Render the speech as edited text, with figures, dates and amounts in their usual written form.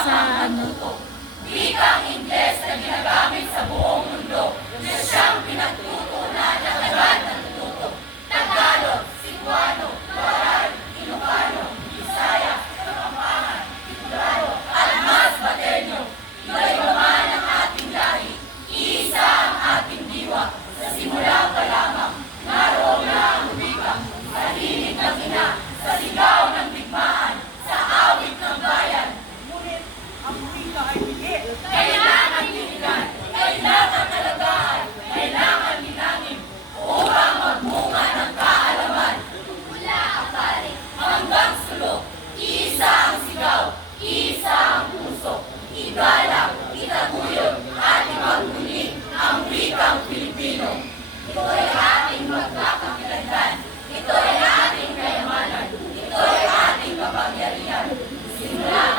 sa ano. Wikang Ingles na ginagamit sa buong mundo na siyang pinagtutunan ng lahat ng natututo. Tagalog, Cebuano, Waray, Ilocano, Bisaya, Kapampangan, Bicolano, at mas Bateño. Iba-iba ang ating lahi, isa ang ating diwa. Sa simula pa lamang, naroon na ang wika. Sa hilig ng ina, sa sigaw ng digmaan, sa awit ng bayan. Ngunit ang wika ay higit. Kailangan tinigan, kailangan alagaan, kailangan linangin upang magmunga ng kaalaman. Mula ang pari hanggang sulok, isa ang sigaw, isa ang puso. Igalang, itaguyod, at ipagmuli ang wikang Pilipino. Ito ay ating magkakakilanlan, ito ay ating kayamanan, ito ay ating kapangyarihan. Simula